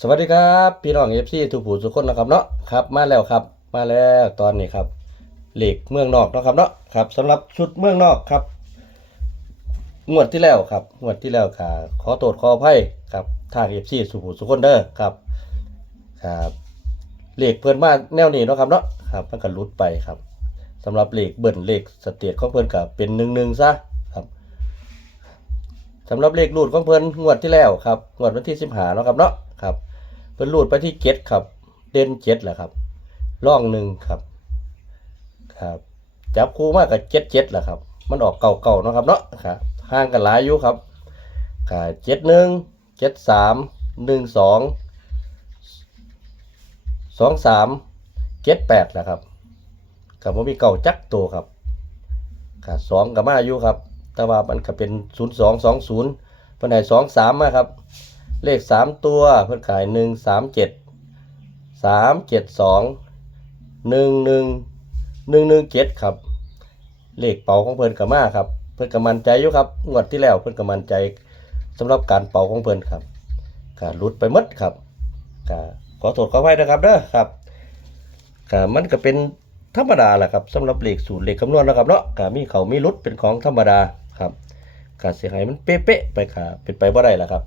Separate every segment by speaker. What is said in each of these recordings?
Speaker 1: สวัสดีครับพี่น้องเอฟซีทุกผู้ทุกคนนะครับเนาะครับมาแล้วครับมาแล้วตอนนี้ครับเหล็กเมืองนอกนะครับเนาะครับสำหรับชุดเมืองนอกครับงวดที่แล้วครับงวดที่แล้วค่ะขอโทษขออภัยครับทางเอฟซีสุผู้สุคนเด้อครับครับเหล็กเพิ่นมาแนวนี้เนาะครับเนาะครับมันก็หลุดไปครับสำหรับเหล็กเบิ่นเหล็กสเตียของเพิ่นก็เป็นหนึ่งหนึ่งซะครับสำหรับเลขรูดของเพิ่นงวดที่แล้วครับงวดวันที่สิบหาเนาะครับเนาะ ครับเพิ่นรูดไปที่เจ็ดครับ เด่นเจ็ดแหละครับร่องหนึ่งครับ ครับ จับคู่มากกับเจ็ดเจ็ดแหละครับ มันออกเก่าๆเนาะครับเนาะครับห่างกันหลายอยู่ครับค่ะเจ็ดหนึ่งเจ็ดสามหนึ่งสองสองสามเจ็ดแปดแหละครับกับผมมีเก่าจักตัวครับค่ะสองกับมาอยู่ครับ แต่ว่ามันก็เป็นศูนย์สองสองศูนย์เพิ่นให้สองสามมาครับ เลขสามตัวเพิ่นขายหนึ่งสามเจ็ดสามเจ็ดสองหนึ่งหนึ่งหนึ่งหนึ่งเจ็ดครับ เลขเป่าของเพิ่นกับมาครับ เพิ่นก็มั่นใจอยู่ครับงวดที่แล้วเพิ่นก็มั่นใจสำหรับการเป่าของเพิ่นครับก็หลุดไปมดครับก็ขอโทษขออภัยนะครับเด้อครับก็มันก็เป็นธรรมดาแหละครับสำหรับเลขสูตรเลขคำนวณนะครับเนาะก็มีเขามีลุดเป็นของธรรมดาครับก็เสียหายมันเป๊ะๆไปค่ะเป็นไปบ่ได้ล่ะครับ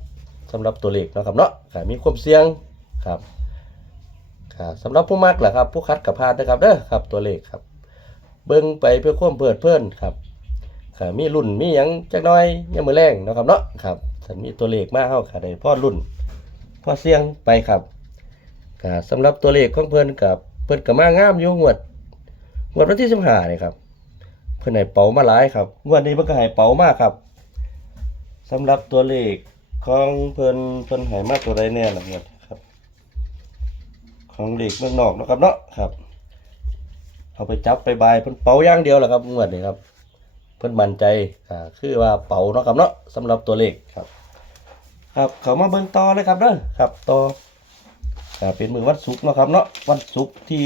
Speaker 1: สำหรับตัวเลขนะครับเนาะค่ะมีความเสี่ยงครับค่ะสำหรับผู้มักแหละครับ ผู้คัดกับพลาดนะครับเด้อครับตัวเลขครับ เบิ่งไปเพื่อความเพลิดเพลินครับค่ะมีรุ่นมีหยังจักน้อยยังมือแรงนะครับเนาะครับถ้ามีตัวเลขมาเฮาค่ะได้พ่อรุ่นพ่อเสี่ยงไปครับค่ะสำหรับตัวเลขของเพิ่นกับเพิ่นก็มางามอยู่งวดงวดวันที่15นี่ครับ เพิ่นให้เป๋ามาหลายครับงวดนี้เพิ่นก็ให้เป๋ามากครับสำหรับตัวเลข ของเพิ่นเพิ่นให้มากตัวใดแน่ละเนี่ยครับ ของเด็กเมืองนอกนะครับเนาะครับเอาไปจับไปบายเพิ่นเป่าอย่างเดียวแหละครับงวดนี้ครับ เพิ่นมั่นใจอ่าคือว่าเป่าเนาะครับเนาะสำหรับตัวเลขครับ ครับเขามาเบิ่งต่อเลยครับเด้อครับต่ออ่าเป็นมือวันศุกร์นะครับเนาะวันศุกร์ที่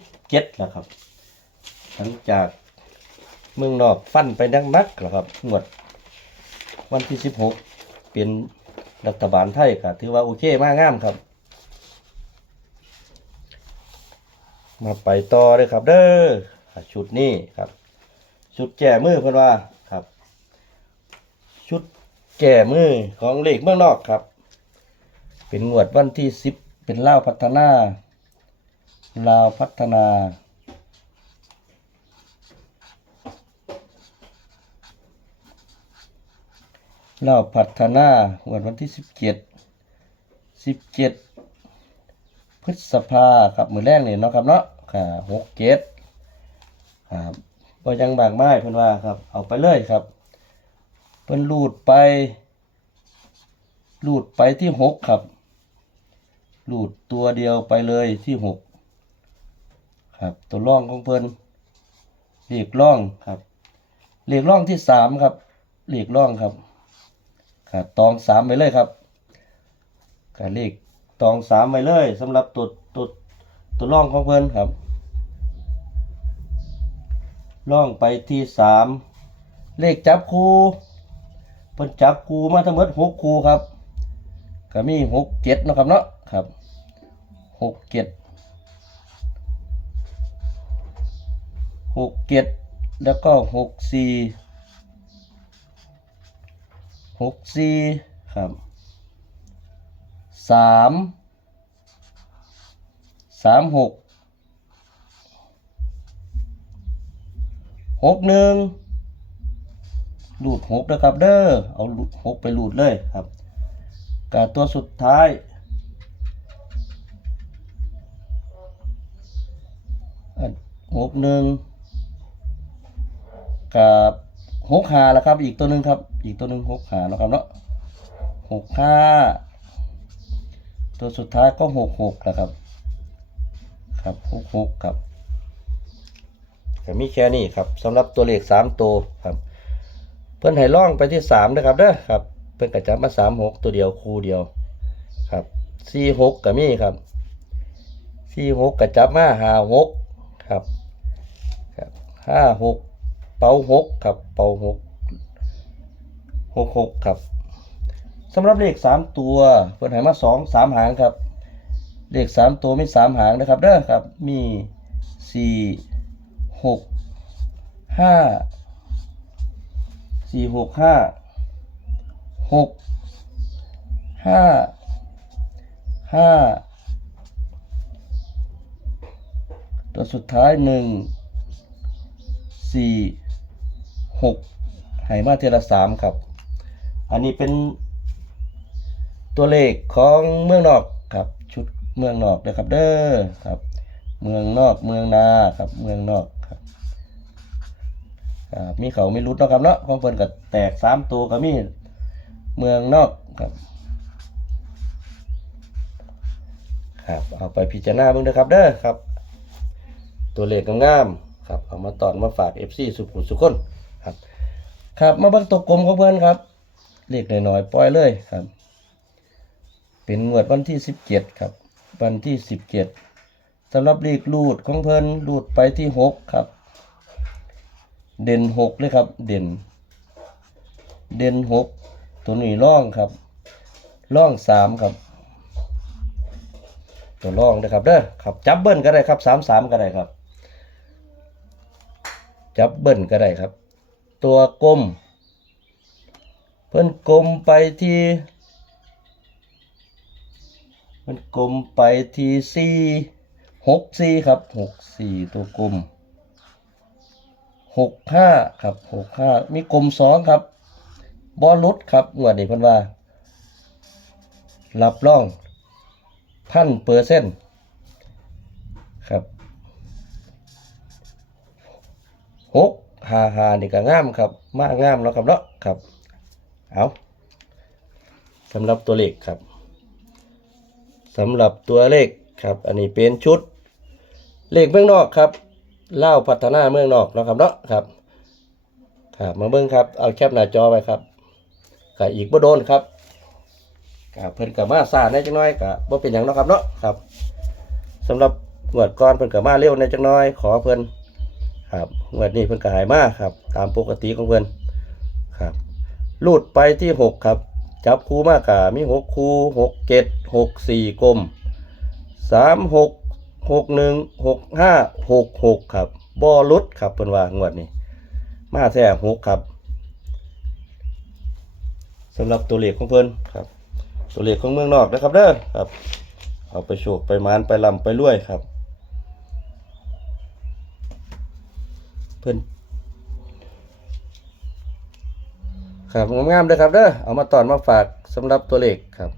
Speaker 1: 17แล้วครับ หลังจากเมืองนอกฟันไปดังนักแล้วครับงวด วันที่16 เป็นรัฐบาลไทยก็ถือว่าโอเคมากงามครับ มาไปต่อเลยครับ เด้อชุดนี้ครับ ชุดแก่มือเพื่อนว่าครับ ชุดแก่มือของเลขเมืองนอกครับ เป็นงวดวันที่สิบเป็นเล่าวพัฒนาลาวพัฒนา เราพัฒนาวันวันที่สิบเจ็ดสิบเจ็ดพฤษภาครับมือแรกนี่เนาะครับเนาะค่ะหกเจ็ดครับก็ยังบางไม้เพิ่อนว่าครับ เอาไปเลยครับ เพิ่อนลูดไปลูดไปที่หกครับลูดตัวเดียวไปเลยที่หกครับ ตัวร่องของเพิ่อนเหล็กร่องครับเหล็กร่องที่สามครับเหล็กร่องครับ ตองสามไปเลยครับการเลขตองสามไปเลยสำหรับตัวตัวตัวล่องของเพิ่นครับล่องไปที่สามเลขจับคูเพิ่นจับคูมาทั้งหมดหกคูครับก็มีหกเจ็ดนะครับเนาะครับหกเจ็ดหกเจ็ดแล้วก็หกสี่ หกสี่ครับสามสามหกหกหนึ่งลูดหกนะครับเด้อเอาหกไปลูดเลยครับกับตัวสุดท้ายหกหนึ่งกับ หกหาแล้วครับ อีกตัวหนึ่งครับ อีกตัวหนึ่งหกหาแล้วครับเนาะหกห้าตัวสุดท้ายก็หกหกแล้วครับ ครับหกหกครับก็มีแค่นี้ครับสำหรับตัวเลขสามตัวครับ เพื่อนให้ล่องไปที่สามนะครับเด้อครับ เพื่อนกระจับมาสามหกตัวเดียวคู่เดียว ครับสี่หกก็มีครับสี่หกกระจับมาหาหกครับ ครับห้าหกาหกครับเป่าหกหกหกครับสำหรับเลขสามตัวเพิ่นให้มาสองสามหางครับ เลขสามตัวมีสามหางนะครับเด้อครับมีสี่หกห้าสี่หกห้าหกห้าห้าตัวสุดท้ายหนึ่งสี่ หกให้มาเทละสามครับ อันนี้เป็นตัวเลขของเมืองนอกครับ ชุดเมืองนอกนะครับ เด้อครับ เมืองนอกเมืองนาครับ เมืองนอกครับมีเขาไม่รุดนะครับเนาะของเพิ่นก็แตกสามตัวก็มีเมืองนอกครับครับเอาไปพิจารณาเบิ่งเด้อครับเด้อครับ ตัวเลขงามๆครับเอามาตอนมาฝาก FC สุขุมสุขคน ครับ มาเบิ่งตัวกลมของเพิ่อนครับเลขน้อยๆปล่อยเลยครับ เป็นงวดวันที่17ครับ วันที่17สำหรับเลขรูดของเพิ่อนรูดไปที่6ครับ เด่น6เลยครับ เด่น เด่น6ตัวนี้ร่องครับร่อง3ครับ ตัวร่องนะครับเด้อครับจับเบิ้ลก็ได้ครับ33ก็ได้ครับ จับเบิ้ลก็ได้ครับ ตัวกลม เพิ่นกลมไปที่ มันกลมไปที่สี่หกสี่ครับหกสี่ตัวกลมหกห้าครับหกห้ามีกลมสองครับบอลลุดครับงวดนี้เพิ่นว่ารับรองพันเปอร์เซ็นต์ครับหก หาหานี่ก็งามครับ มากงามแล้วครับเนาะครับเอาสำหรับตัวเลขครับสำหรับตัวเลขครับ อันนี้เป็นชุด เลขเมืองนอกครับเล่าพัฒนาเมืองนอกเนาะครับเนาะครับครับมาเบิ่งครับเอาแคปหน้าจอไว้ครับก็อีกบ่โดนครับครับเพิ่นก็มาซ่าในจังน้อยก็บ่เป็นหยังเนาะครับเนาะครับสำหรับงวดก่อนเพิ่นก็มาเร็วในจังน้อย ขอเพิ่น ครับงวดนี้เพิ่นก็หายมาครับ ตามปกติของเพิ่นครับลูดไปที่หกครับ จับคู่มากกะมีหกคู่หกเจ็ดหกสี่กลมสามหกหกหนึ่งหกห้าหกหกครับบอลุดครับเพิ่นว่างวดนี้ มาแท้หกครับสำหรับตัวเลขของเพิ่นครับ ตัวเลขของเมืองนอกนะครับเด้อครับ เอาไปโชคไปมานไปลำไปรวยครับ เพิ่นครับงามๆเลยครับเด้อเอามาตอนมาฝากสำหรับตัวเลขครับ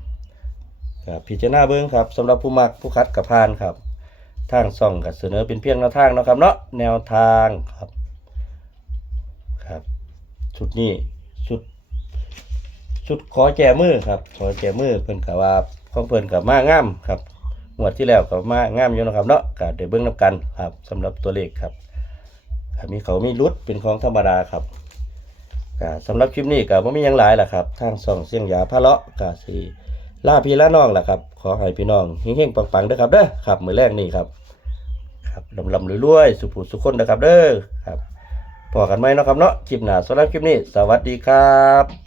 Speaker 1: ครับพิจารณาเบิ้งครับสำหรับผู้มักผู้คัดกับพานครับ ทางส่องกับเสนอเป็นเพียงแนวทางนะครับเนาะแนวทางครับครับชุดนี้ชุดชุดขอแจมือครับ ขอแจมือเพิ่นกับว่าของเพิ่นกับมางามครับงวดที่แล้วกับมางามอยู่นะครับเนาะก็เดี๋ยวเบิ้งนํกันครับสำหรับตัวเลขครับ มีเขามีรุดเป็นของธรรมดาครับก็สำหรับคลิปนี้ก็บ่มียังหลายล่ะครับ ทางส่องเสียงยาพะเลาะก็สีล่าพี่ล่าน้องล่ะครับ ขอให้พี่น้องเฮงๆปังๆด้วยครับเด้อครับมือแรกนี่ครับครับลำๆรวยๆสุขสุขคนนะครับเด้อครับพอกันไหมเนาะครับเนาะคลิปหน้าสำหรับคลิปนี้ สวัสดีครับ